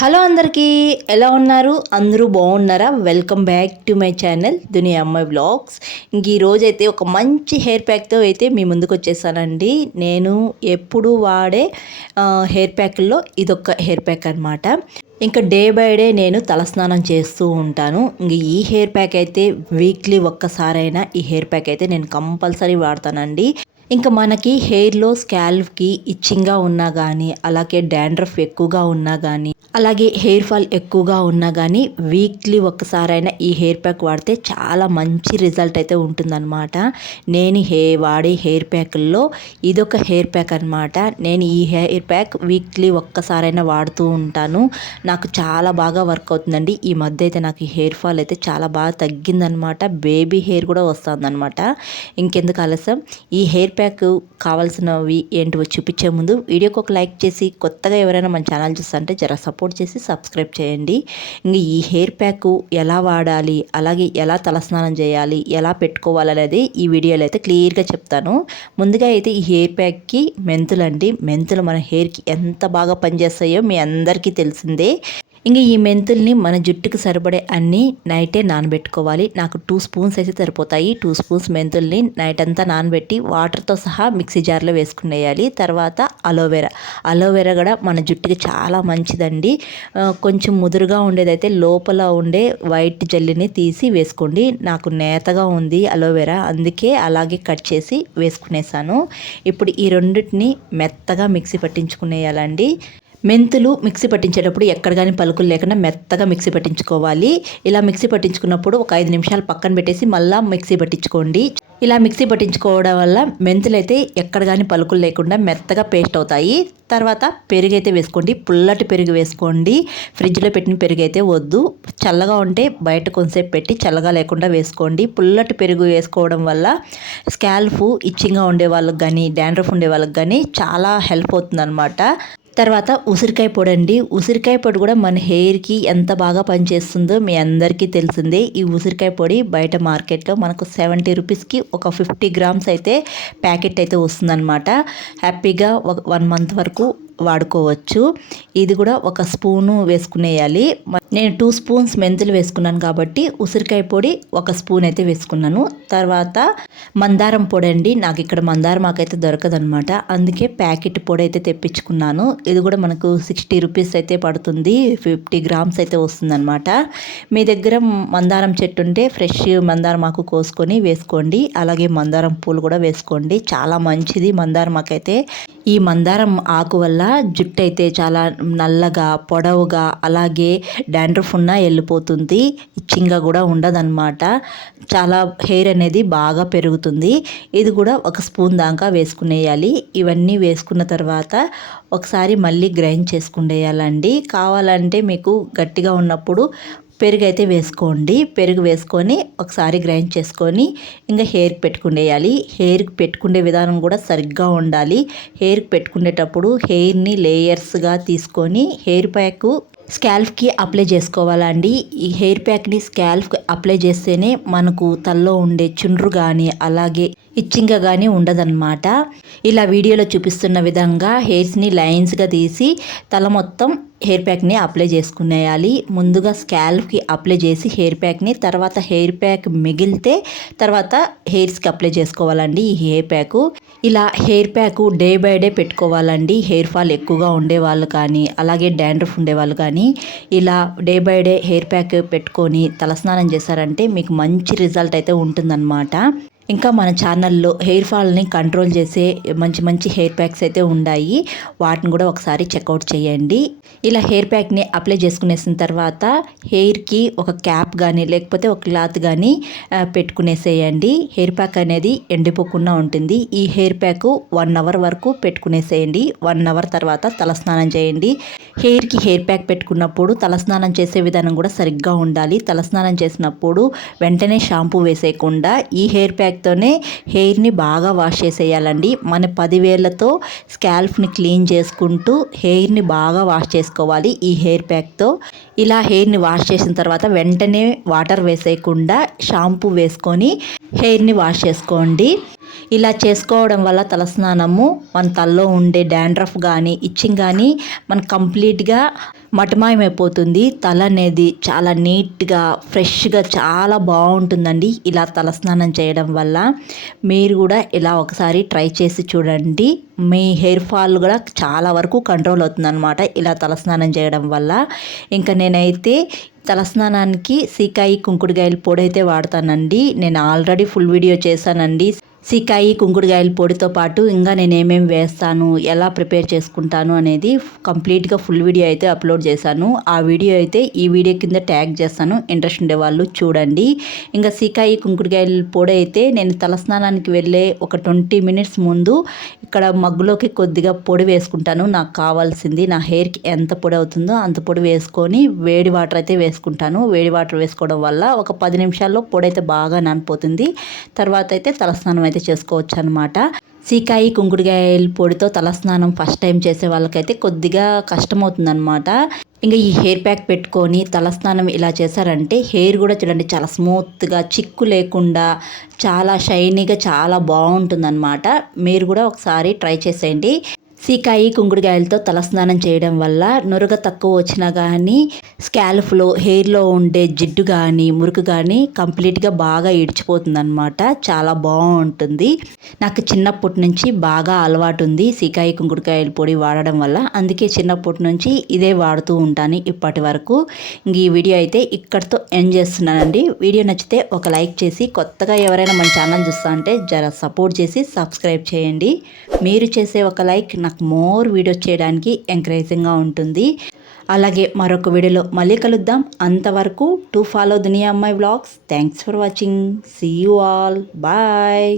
Hello అందరికీ, ఎలా ఉన్నారు? అందరూ బాగున్నారా? Welcome back to my channel Duniya Ammayi vlogs. ఇంక ఈరోజైతే ఒక మంచి హెయిర్ ప్యాక్తో అయితే మీ ముందుకు వచ్చేసానండి. నేను ఎప్పుడు వాడే హెయిర్ ప్యాక్ల్లో ఇదొక హెయిర్ ప్యాక్ అనమాట. ఇంకా డే బై డే నేను తలస్నానం చేస్తూ ఉంటాను. ఇంక ఈ హెయిర్ ప్యాక్ అయితే వీక్లీ ఒక్కసారైనా ఈ హెయిర్ ప్యాక్ అయితే నేను కంపల్సరీ వాడతానండి. ఇంకా మనకి హెయిర్లో స్కాల్ప్కి ఇచ్చింగ్గా ఉన్నా కానీ, అలాగే డాండ్రఫ్ ఎక్కువగా ఉన్నా కానీ, అలాగే హెయిర్ ఫాల్ ఎక్కువగా ఉన్నా కానీ వీక్లీ ఒక్కసారైనా ఈ హెయిర్ ప్యాక్ వాడితే చాలా మంచి రిజల్ట్ అయితే ఉంటుందన్నమాట. నేను వాడే హెయిర్ ప్యాక్ల్లో ఇదొక హెయిర్ ప్యాక్ అనమాట. నేను ఈ హెయిర్ ప్యాక్ వీక్లీ ఒక్కసారైనా వాడుతూ ఉంటాను. నాకు చాలా బాగా వర్క్ అవుతుందండి. ఈ మధ్య అయితే నాకు ఈ హెయిర్ ఫాల్ అయితే చాలా బాగా తగ్గిందనమాట. బేబీ హెయిర్ కూడా వస్తుందన్నమాట. ఇంకెందుకు ఆలస్యం, ఈ హెయిర్ ప్యాక్ కావాల్సినవి ఏంటివో చూపించే ముందు వీడియోకి ఒక లైక్ చేసి, కొత్తగా ఎవరైనా మన ఛానల్ చూస్తుంటే జర సపోర్ట్ చేసి సబ్స్క్రైబ్ చేయండి. ఇంక ఈ హెయిర్ ప్యాక్ ఎలా వాడాలి, అలాగే ఎలా తలస్నానం చేయాలి, ఎలా పెట్టుకోవాలనేది ఈ వీడియోలో అయితే క్లియర్గా చెప్తాను. ముందుగా అయితే ఈ హెయిర్ ప్యాక్కి మెంతులండి. మెంతులు మన హెయిర్కి ఎంత బాగా పనిచేస్తాయో మీ అందరికీ తెలిసిందే. ఇంక ఈ మెంతుల్ని మన జుట్టుకు సరిపడే అన్నీ నైటే నానబెట్టుకోవాలి. నాకు 2 స్పూన్స్ అయితే సరిపోతాయి. 2 స్పూన్స్ మెంతుల్ని నైట్ అంతా నానబెట్టి వాటర్తో సహా మిక్సీ జార్లో వేసుకునేయాలి. తర్వాత అలోవెరా కూడా మన జుట్టుకి చాలా మంచిదండి. కొంచెం ముదురుగా ఉండేదైతే లోపల ఉండే వైట్ జెల్లీని తీసి వేసుకోండి. నాకు నేతగా ఉంది అలోవెరా, అందుకే అలాగే కట్ చేసి వేసుకునేసాను. ఇప్పుడు ఈ రెండింటిని మెత్తగా మిక్సీ పట్టించుకునేయాలండి. మెంతులు మిక్సీ పట్టించేటప్పుడు ఎక్కడ కానీ పలుకులు లేకుండా మెత్తగా మిక్సీ పట్టించుకోవాలి. ఇలా మిక్సీ పట్టించుకున్నప్పుడు ఒక 5 నిమిషాలు పక్కన పెట్టేసి మళ్ళీ మిక్సీ పట్టించుకోండి. ఇలా మిక్సీ పట్టించుకోవడం వల్ల మెంతులు అయితే ఎక్కడ కానీ పలుకులు లేకుండా మెత్తగా పేస్ట్ అవుతాయి. తర్వాత పెరుగు అయితే వేసుకోండి. పుల్లటి పెరుగు వేసుకోండి. ఫ్రిడ్జ్లో పెట్టిన పెరుగు అయితే వద్దు. చల్లగా ఉంటే బయట కొంచెంసేపు పెట్టి చల్లగా లేకుండా వేసుకోండి. పుల్లటి పెరుగు వేసుకోవడం వల్ల స్కాల్ప్ ఇచ్చింగ్గా ఉండే వాళ్ళకి కానీ, డాండ్రఫ్ ఉండే వాళ్ళకి కానీ చాలా హెల్ప్ అవుతుందన్నమాట. తర్వాత ఉసిరికాయ పొడి అండి. ఉసిరికాయ పొడి కూడా మన హెయిర్కి ఎంత బాగా పనిచేస్తుందో మీ అందరికీ తెలిసిందే. ఈ ఉసిరికాయ పొడి బయట మార్కెట్లో మనకు 70 రూపీస్కి ఒక 50 గ్రామ్స్ అయితే ప్యాకెట్ అయితే వస్తుందన్నమాట. హ్యాపీగా 1 మంత్ వరకు వాడుకోవచ్చు. ఇది కూడా ఒక స్పూను వేసుకునేయాలి. నేను 2 స్పూన్స్ మెంతులు వేసుకున్నాను కాబట్టి ఉసిరికాయ పొడి 1 స్పూన్ అయితే వేసుకున్నాను. తర్వాత మందారం పొడి అండి. నాకు ఇక్కడ మందారం ఆకైతే దొరకదనమాట, అందుకే ప్యాకెట్ పొడి అయితే తెప్పించుకున్నాను. ఇది కూడా మనకు 60 రూపీస్ అయితే పడుతుంది. 50 గ్రామ్స్ అయితే వస్తుందన్నమాట. మీ దగ్గర మందారం చెట్టు ఉంటే ఫ్రెష్ మందారం ఆకు కోసుకొని వేసుకోండి. అలాగే మందారం పూలు కూడా వేసుకోండి. చాలా మంచిది మందారం ఆకైతే. ఈ మందారం ఆకు వల్ల జుట్టు అయితే చాలా నల్లగా, పొడవుగా, అలాగే డాండ్రఫ్ ఉన్నా వెళ్ళిపోతుంది. ఇచ్చింగ్గా కూడా ఉండదన్నమాట. చాలా హెయిర్ అనేది బాగా పెరుగుతుంది. ఇది కూడా 1 స్పూన్ దాకా వేసుకునేయాలి. ఇవన్నీ వేసుకున్న తర్వాత ఒకసారి మళ్ళీ గ్రైండ్ చేసుకునేయాలండి. కావాలంటే మీకు గట్టిగా ఉన్నప్పుడు పెరుగు అయితే వేసుకోండి. పెరుగు వేసుకొని ఒకసారి గ్రైండ్ చేసుకొని ఇంకా హెయిర్కి పెట్టుకునేయాలి. హెయిర్కి పెట్టుకునే విధానం కూడా సరిగ్గా ఉండాలి. హెయిర్కి పెట్టుకునేటప్పుడు హెయిర్ని లేయర్స్గా తీసుకొని హెయిర్ ప్యాక్ స్కాల్ప్కి అప్లై చేసుకోవాలండి. ఈ హెయిర్ ప్యాక్ని స్కాల్ప్కి అప్లై చేస్తేనే మనకు తలలో ఉండే చుండ్రు కానీ, అలాగే ఇచ్చింగ్గా కానీ ఉండదన్నమాట. ఇలా వీడియోలో చూపిస్తున్న విధంగా హెయిర్స్ని లైన్స్గా తీసి తల మొత్తం హెయిర్ ప్యాక్ని అప్లై చేసుకునేయాలి. ముందుగా స్కాల్ప్కి అప్లై చేసి హెయిర్ ప్యాక్ని, తర్వాత హెయిర్ ప్యాక్ మిగిలితే తర్వాత హెయిర్స్కి అప్లై చేసుకోవాలండి ఈ హెయిర్ ప్యాకు. ఇలా hair pack day by day పెట్టుకోవాలండి. హెయిర్ ఫాల్ ఎక్కువగా ఉండేవాళ్ళు కానీ, అలాగే డాండ్రఫ్ ఉండేవాళ్ళు కానీ ఇలా day by day hair pack పెట్టుకొని తలస్నానం చేశారంటే మీకు మంచి రిజల్ట్ అయితే ఉంటుందన్నమాట. ఇంకా మన ఛానల్లో హెయిర్ ఫాల్ని కంట్రోల్ చేసే మంచి మంచి హెయిర్ ప్యాక్స్ అయితే ఉన్నాయి. వాటిని కూడా ఒకసారి చెక్అవుట్ చేయండి. ఇలా హెయిర్ ప్యాక్ని అప్లై చేసుకునేసిన తర్వాత హెయిర్కి ఒక క్యాప్ కానీ, లేకపోతే ఒక క్లాత్ కానీ పెట్టుకునేసేయండి. హెయిర్ ప్యాక్ అనేది ఎండిపోకుండా ఉంటుంది. ఈ హెయిర్ ప్యాక్ 1 అవర్ వరకు పెట్టుకునేసేయండి. 1 అవర్ తర్వాత తలస్నానం చేయండి. హెయిర్కి హెయిర్ ప్యాక్ పెట్టుకున్నప్పుడు తలస్నానం చేసే విధానం కూడా సరిగ్గా ఉండాలి. తలస్నానం చేసినప్పుడు వెంటనే షాంపూ వేసేయకుండా ఈ హెయిర్ ప్యాక్ తోనే హెయిర్ని బాగా వాష్ చేసేయాలండి. మన 10 వేళ్లతో స్కాల్ప్ని క్లీన్ చేసుకుంటూ హెయిర్ని బాగా వాష్ చేసుకోవాలి ఈ హెయిర్ ప్యాక్తో. ఇలా హెయిర్ని వాష్ చేసిన తర్వాత వెంటనే వాటర్ వేసేయకుండా షాంపూ వేసుకొని హెయిర్ని వాష్ చేసుకోండి. ఇలా చేసుకోవడం వల్ల తలస్నానము మన తలలో ఉండే డాండ్రఫ్ కానీ ఇచ్చింగ్ కానీ మన కంప్లీట్గా మటమాయమైపోతుంది. తల అనేది చాలా నీట్గా ఫ్రెష్గా చాలా బాగుంటుందండి ఇలా తలస్నానం చేయడం వల్ల. మీరు కూడా ఇలా ఒకసారి ట్రై చేసి చూడండి. మీ హెయిర్ ఫాల్ కూడా చాలా వరకు కంట్రోల్ అవుతుందన్నమాట ఇలా తలస్నానం చేయడం వల్ల. ఇంకా నేనైతే తలస్నానానికి సీకాయి కుంకుడుకాయల పొడి అయితే వాడతానండి. నేను ఆల్రెడీ ఫుల్ వీడియో చేశానండి. సీకాయి కుంకుడుకాయల పొడితో పాటు ఇంకా నేను ఏమేమి వేస్తాను, ఎలా ప్రిపేర్ చేసుకుంటాను అనేది కంప్లీట్గా ఫుల్ వీడియో అయితే అప్లోడ్ చేశాను. ఆ వీడియో అయితే ఈ వీడియో కింద ట్యాగ్ చేస్తాను, ఇంట్రెస్ట్ ఉండే వాళ్ళు చూడండి. ఇంకా సీకాయి కుంకుడుకాయల పొడి అయితే నేను తలస్నానానికి వెళ్ళే ఒక 20 మినిట్స్ ముందు ఇక్కడ మగ్గులోకి కొద్దిగా పొడి వేసుకుంటాను. నాకు కావాల్సింది నా హెయిర్కి ఎంత పొడి అవుతుందో అంత పొడి వేసుకొని వేడి వాటర్ అయితే వేసుకుంటాను. వేడి వాటర్ వేసుకోవడం వల్ల ఒక 10 నిమిషాల్లో పొడి అయితే బాగా నానిపోతుంది. తర్వాత అయితే తలస్నానం అయితే చేసుకోవచ్చు అనమాట. సీకాయి కుంకుడుకాయల పొడితో తలస్నానం ఫస్ట్ టైం చేసే వాళ్ళకైతే కొద్దిగా కష్టమవుతుందన్నమాట. ఇంకా ఈ హెయిర్ ప్యాక్ పెట్టుకొని తలస్నానం ఇలా చేశారంటే హెయిర్ కూడా చూడండి చాలా స్మూత్గా చిక్కు లేకుండా చాలా షైనీగా చాలా బాగుంటుందన్నమాట. మీరు కూడా ఒకసారి ట్రై చేసేయండి. సీకాయి కుంకుడుకాయలతో తలస్నానం చేయడం వల్ల నురగ తక్కువ వచ్చినా కానీ స్కాల్ఫ్లో హెయిర్లో ఉండే జిడ్డు కానీ మురికి కానీ కంప్లీట్గా బాగా ఇడిచిపోతుంది అనమాట. చాలా బాగుంటుంది. నాకు చిన్నప్పటి నుంచి బాగా అలవాటు ఉంది సీకాయి కుంకుడుకాయల పొడి వాడడం వల్ల. అందుకే చిన్నప్పటి నుంచి ఇదే వాడుతూ ఉంటాను ఇప్పటి వరకు. ఇంక ఈ వీడియో అయితే ఇక్కడితో ఎండ్ చేస్తున్నానండి. వీడియో నచ్చితే ఒక లైక్ చేసి కొత్తగా ఎవరైనా మన ఛానల్ చూస్తా అంటే జర సపోర్ట్ చేసి సబ్స్క్రైబ్ చేయండి. మీరు చేసే ఒక లైక్ నాకు మోర్ వీడియోస్ చేయడానికి ఎంకరేజింగ్గా ఉంటుంది. అలాగే మరొక వీడియోలో మళ్ళీ కలుద్దాం. అంతవరకు to follow Duniya Ammayi vlogs. Thanks for watching. See you all. Bye.